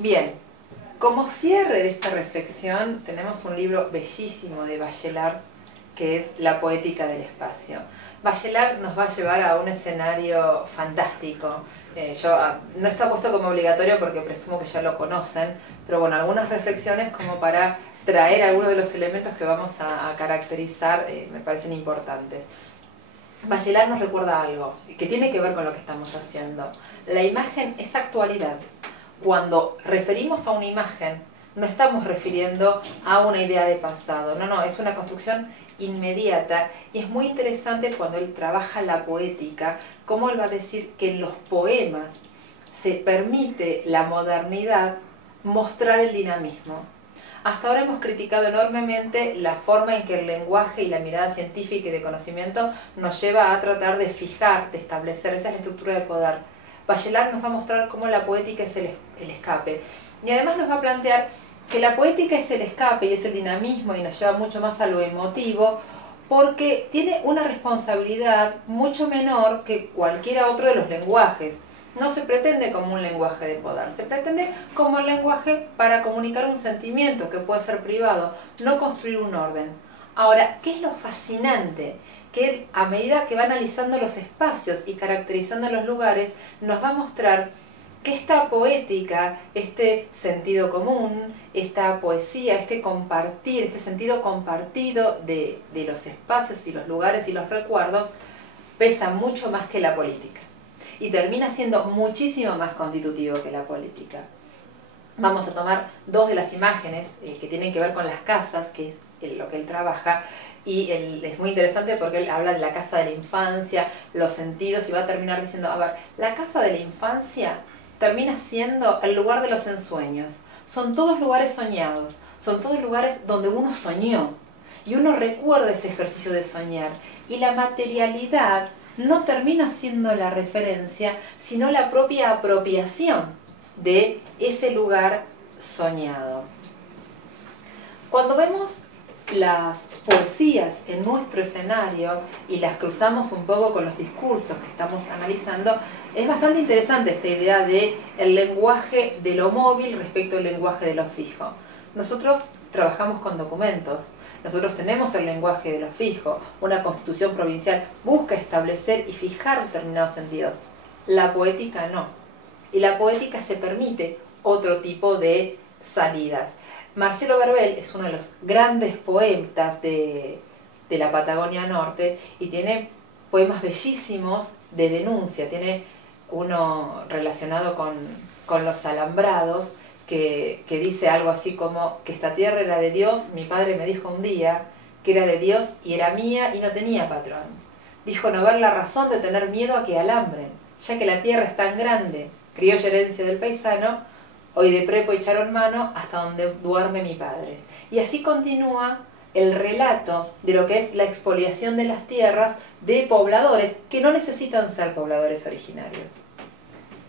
Bien, como cierre de esta reflexión tenemos un libro bellísimo de Bachelard que es La poética del espacio. Bachelard nos va a llevar a un escenario fantástico. No está puesto como obligatorio porque presumo que ya lo conocen, pero bueno, algunas reflexiones como para traer algunos de los elementos que vamos a caracterizar me parecen importantes. Bachelard nos recuerda algo que tiene que ver con lo que estamos haciendo. La imagen es actualidad. Cuando referimos a una imagen, no estamos refiriendo a una idea de pasado. No, es una construcción inmediata y es muy interesante cuando él trabaja la poética, cómo él va a decir que en los poemas se permite la modernidad mostrar el dinamismo. Hasta ahora hemos criticado enormemente la forma en que el lenguaje y la mirada científica y de conocimiento nos lleva a tratar de fijar, de establecer, esa es la estructura de poder. Bachelard nos va a mostrar cómo la poética es el escape. Y además nos va a plantear que la poética es el escape y es el dinamismo y nos lleva mucho más a lo emotivo porque tiene una responsabilidad mucho menor que cualquiera otro de los lenguajes. No se pretende como un lenguaje de poder, se pretende como un lenguaje para comunicar un sentimiento que puede ser privado, no construir un orden. Ahora, ¿qué es lo fascinante? Que él, a medida que va analizando los espacios y caracterizando los lugares, nos va a mostrar que esta poética, este sentido común, esta poesía, este compartir, este sentido compartido de los espacios y los lugares y los recuerdos, pesa mucho más que la política. Y termina siendo muchísimo más constitutivo que la política. Vamos a tomar dos de las imágenes que tienen que ver con las casas, que es lo que él trabaja, y es muy interesante porque él habla de la casa de la infancia, los sentidos, y va a terminar diciendo, a ver, la casa de la infancia termina siendo el lugar de los ensueños. Son todos lugares soñados, son todos lugares donde uno soñó, y uno recuerda ese ejercicio de soñar, y la materialidad no termina siendo la referencia, sino la propia apropiación de ese lugar soñado. Cuando vemos las poesías en nuestro escenario y las cruzamos un poco con los discursos que estamos analizando, es bastante interesante esta idea de el lenguaje de lo móvil respecto al lenguaje de lo fijo. Nosotros trabajamos con documentos, nosotros tenemos el lenguaje de lo fijo, una constitución provincial busca establecer y fijar determinados sentidos. La poética no. Y la poética se permite otro tipo de salidas. Marcelo Verbel es uno de los grandes poetas de la Patagonia Norte y tiene poemas bellísimos de denuncia. Tiene uno relacionado con los alambrados que dice algo así como que esta tierra era de Dios, mi padre me dijo un día que era de Dios y era mía y no tenía patrón. Dijo no ver la razón de tener miedo a que alambren, ya que la tierra es tan grande, criolla herencia del paisano, hoy de prepo echaron mano hasta donde duerme mi padre. Y así continúa el relato de lo que es la expoliación de las tierras de pobladores que no necesitan ser pobladores originarios.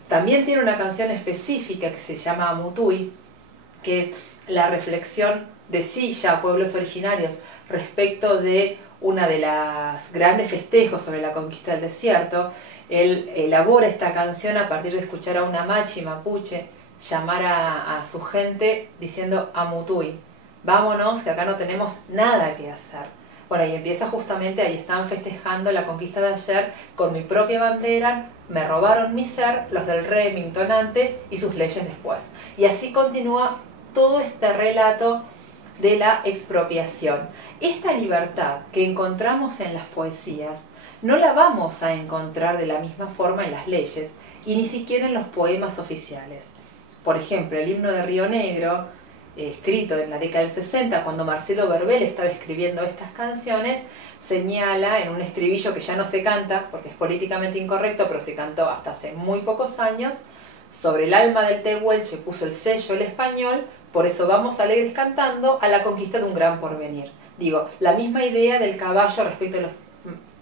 También tiene una canción específica que se llama Amutui, que es la reflexión de Silla, pueblos originarios, respecto de una de las grandes festejos sobre la conquista del desierto. Él elabora esta canción a partir de escuchar a una machi mapuche llamar a su gente diciendo Amutui, vámonos que acá no tenemos nada que hacer. Bueno, y empieza justamente, ahí están festejando la conquista de ayer con mi propia bandera, me robaron mi ser, los del Remington antes y sus leyes después. Y así continúa todo este relato de la expropiación. Esta libertad que encontramos en las poesías no la vamos a encontrar de la misma forma en las leyes y ni siquiera en los poemas oficiales. Por ejemplo, el himno de Río Negro, escrito en la década del 60, cuando Marcelo Verbel estaba escribiendo estas canciones, señala en un estribillo que ya no se canta, porque es políticamente incorrecto, pero se cantó hasta hace muy pocos años, sobre el alma del tehuelche puso el sello el español, por eso vamos alegres cantando a la conquista de un gran porvenir. Digo, la misma idea del caballo respecto a los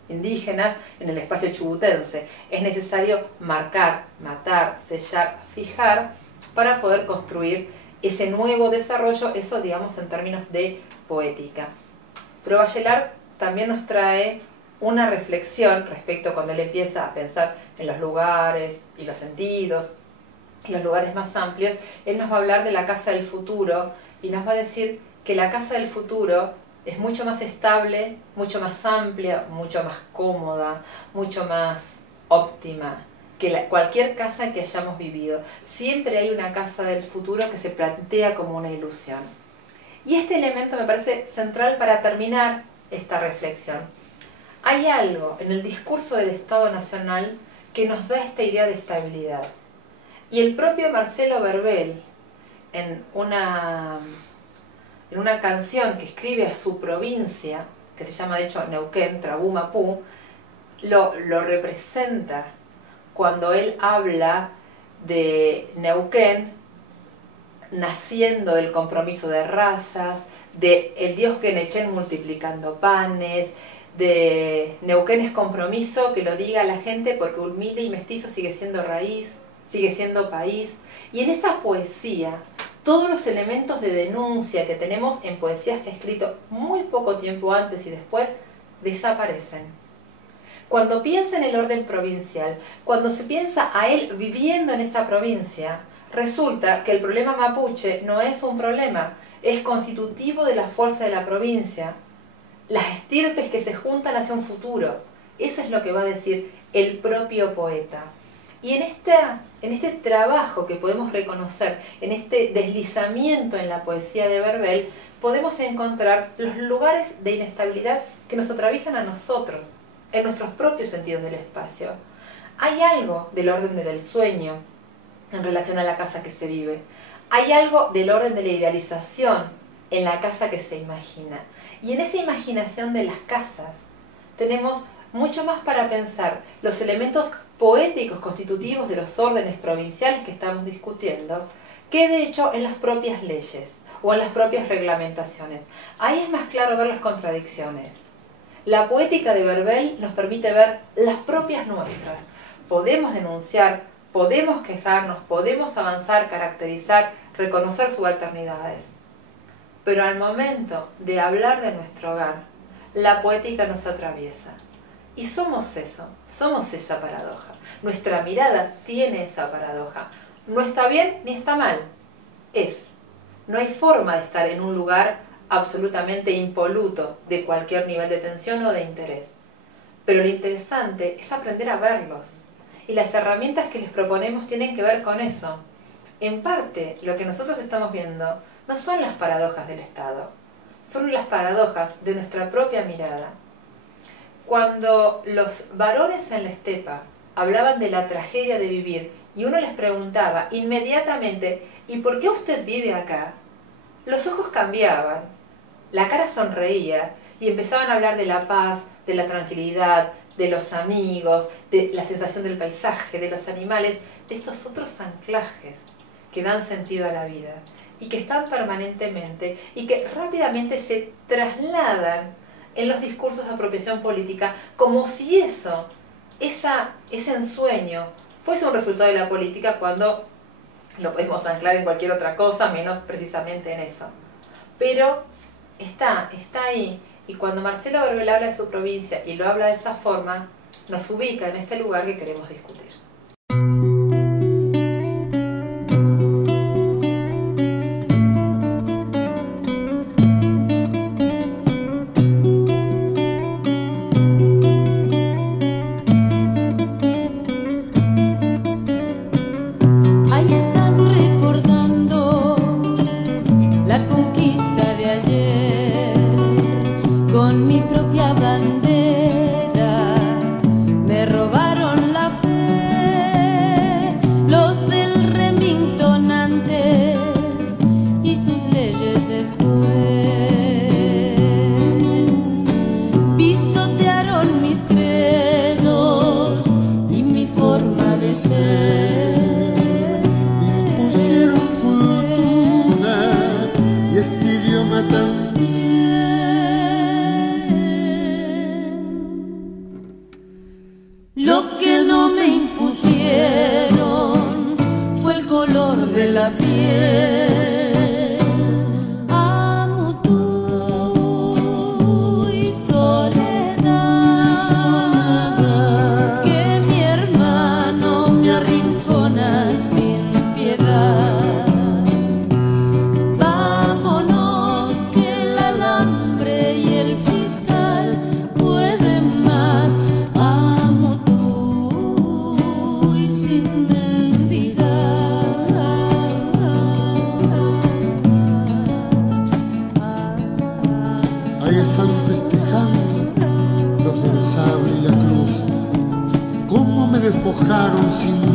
indígenas en el espacio chubutense. Es necesario marcar, matar, sellar, fijar, para poder construir ese nuevo desarrollo, eso digamos en términos de poética. Pero Bachelard también nos trae una reflexión respecto cuando él empieza a pensar en los lugares y los sentidos y los lugares más amplios, él nos va a hablar de la casa del futuro y nos va a decir que la casa del futuro es mucho más estable, mucho más amplia, mucho más cómoda, mucho más óptima que cualquier casa que hayamos vivido. Siempre hay una casa del futuro que se plantea como una ilusión. Y este elemento me parece central para terminar esta reflexión. Hay algo en el discurso del Estado Nacional que nos da esta idea de estabilidad. Y el propio Marcelo Verbel, en una canción que escribe a su provincia, que se llama de hecho Neuquén, Trabú Mapú, lo representa cuando él habla de Neuquén naciendo del compromiso de razas, de el dios Quenechen multiplicando panes, de Neuquén es compromiso, que lo diga la gente porque humilde y mestizo sigue siendo raíz, sigue siendo país. Y en esa poesía, todos los elementos de denuncia que tenemos en poesías que ha escrito muy poco tiempo antes y después, desaparecen. Cuando piensa en el orden provincial, cuando se piensa a él viviendo en esa provincia, resulta que el problema mapuche no es un problema, es constitutivo de la fuerza de la provincia, las estirpes que se juntan hacia un futuro. Eso es lo que va a decir el propio poeta. Y en este trabajo que podemos reconocer, en este deslizamiento en la poesía de Verbel, podemos encontrar los lugares de inestabilidad que nos atraviesan a nosotros, en nuestros propios sentidos del espacio. Hay algo del orden del sueño en relación a la casa que se vive. Hay algo del orden de la idealización en la casa que se imagina. Y en esa imaginación de las casas tenemos mucho más para pensar los elementos poéticos constitutivos de los órdenes provinciales que estamos discutiendo, que de hecho en las propias leyes o en las propias reglamentaciones. Ahí es más claro ver las contradicciones. La poética de Verbel nos permite ver las propias nuestras. Podemos denunciar, podemos quejarnos, podemos avanzar, caracterizar, reconocer subalternidades. Pero al momento de hablar de nuestro hogar, la poética nos atraviesa. Y somos eso, somos esa paradoja. Nuestra mirada tiene esa paradoja. No está bien ni está mal. Es. No hay forma de estar en un lugar absolutamente impoluto de cualquier nivel de tensión o de interés. Pero lo interesante es aprender a verlos. Y las herramientas que les proponemos tienen que ver con eso. En parte, lo que nosotros estamos viendo no son las paradojas del Estado, son las paradojas de nuestra propia mirada. Cuando los varones en la estepa hablaban de la tragedia de vivir y uno les preguntaba inmediatamente ¿y por qué usted vive acá?, los ojos cambiaban, la cara sonreía y empezaban a hablar de la paz, de la tranquilidad, de los amigos, de la sensación del paisaje, de los animales, de estos otros anclajes que dan sentido a la vida y que están permanentemente y que rápidamente se trasladan en los discursos de apropiación política como si ese ensueño fuese un resultado de la política, cuando lo podemos anclar en cualquier otra cosa menos precisamente en eso. Pero está ahí, y cuando Marcelo Verbel habla de su provincia y lo habla de esa forma, nos ubica en este lugar que queremos discutir. Que mi hermano me arrincona sin fin